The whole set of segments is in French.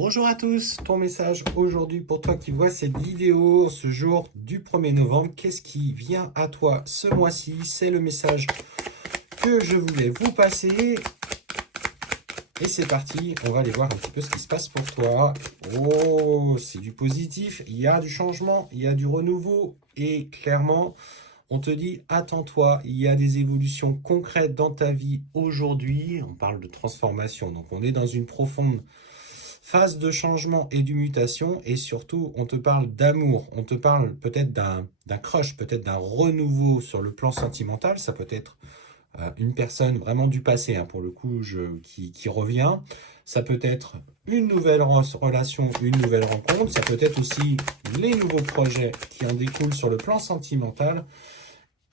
Bonjour à tous, ton message aujourd'hui pour toi qui vois cette vidéo ce jour du 1er novembre. Qu'est-ce qui vient à toi ce mois-ci? C'est le message que je voulais vous passer. Et c'est parti, on va aller voir un petit peu ce qui se passe pour toi. Oh, c'est du positif, il y a du changement, il y a du renouveau. Et clairement, on te dit, attends-toi, il y a des évolutions concrètes dans ta vie aujourd'hui. On parle de transformation, donc on est dans une profonde phase de changement et de mutation, et surtout, on te parle d'amour, on te parle peut-être d'un crush, peut-être d'un renouveau sur le plan sentimental, ça peut être une personne vraiment du passé, hein, pour le coup, qui revient, ça peut être une nouvelle relation, une nouvelle rencontre, ça peut être aussi les nouveaux projets qui en découlent sur le plan sentimental,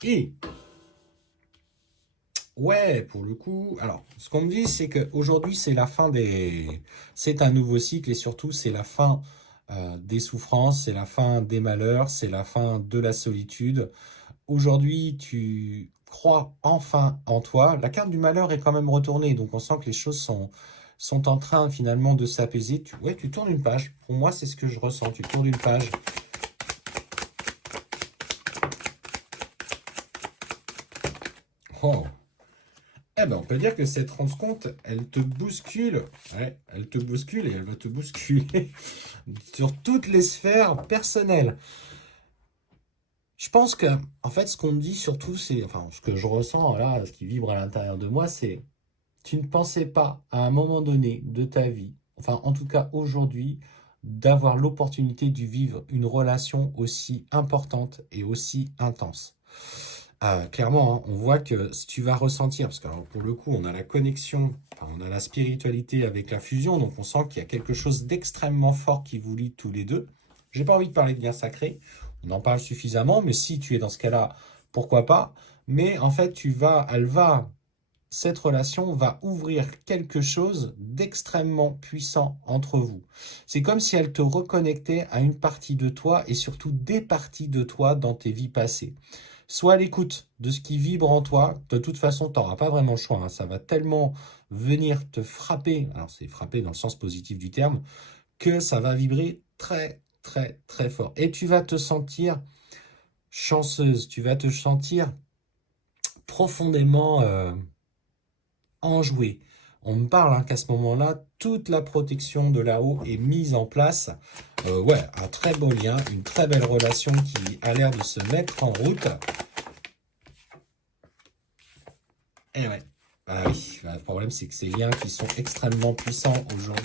et ouais, pour le coup, alors, ce qu'on me dit, c'est qu'aujourd'hui, c'est la fin des... C'est un nouveau cycle et surtout, c'est la fin des souffrances, c'est la fin des malheurs, c'est la fin de la solitude. Aujourd'hui, tu crois enfin en toi. La carte du malheur est quand même retournée, donc on sent que les choses sont en train finalement de s'apaiser. Ouais, tu tournes une page. Pour moi, c'est ce que je ressens. Tu tournes une page. Oh. Eh ben, on peut dire que cette rencontre, elle te bouscule. Ouais, elle te bouscule et elle va te bousculer sur toutes les sphères personnelles. Je pense que, en fait, ce qu'on me dit surtout, c'est, enfin, ce que je ressens là, ce qui vibre à l'intérieur de moi, c'est, tu ne pensais pas à un moment donné de ta vie, enfin, en tout cas aujourd'hui, d'avoir l'opportunité de vivre une relation aussi importante et aussi intense. Clairement, hein, on voit que si tu vas ressentir, parce que alors, pour le coup, on a la connexion, enfin, on a la spiritualité avec la fusion, donc on sent qu'il y a quelque chose d'extrêmement fort qui vous lie tous les deux. J'ai pas envie de parler de lien sacré, on en parle suffisamment, mais si tu es dans ce cas-là, pourquoi pas. Mais en fait, cette relation va ouvrir quelque chose d'extrêmement puissant entre vous. C'est comme si elle te reconnectait à une partie de toi et surtout des parties de toi dans tes vies passées. Sois à l'écoute de ce qui vibre en toi. De toute façon, tu n'auras pas vraiment le choix, hein. Ça va tellement venir te frapper, alors c'est frapper dans le sens positif du terme, que ça va vibrer très, très, très fort. Et tu vas te sentir chanceuse, tu vas te sentir profondément enjouée. On me parle, hein, qu'à ce moment-là, toute la protection de là-haut est mise en place. Ouais, un très beau lien, une très belle relation qui a l'air de se mettre en route. Eh ouais. Ah oui, le problème c'est que ces liens qui sont extrêmement puissants aujourd'hui.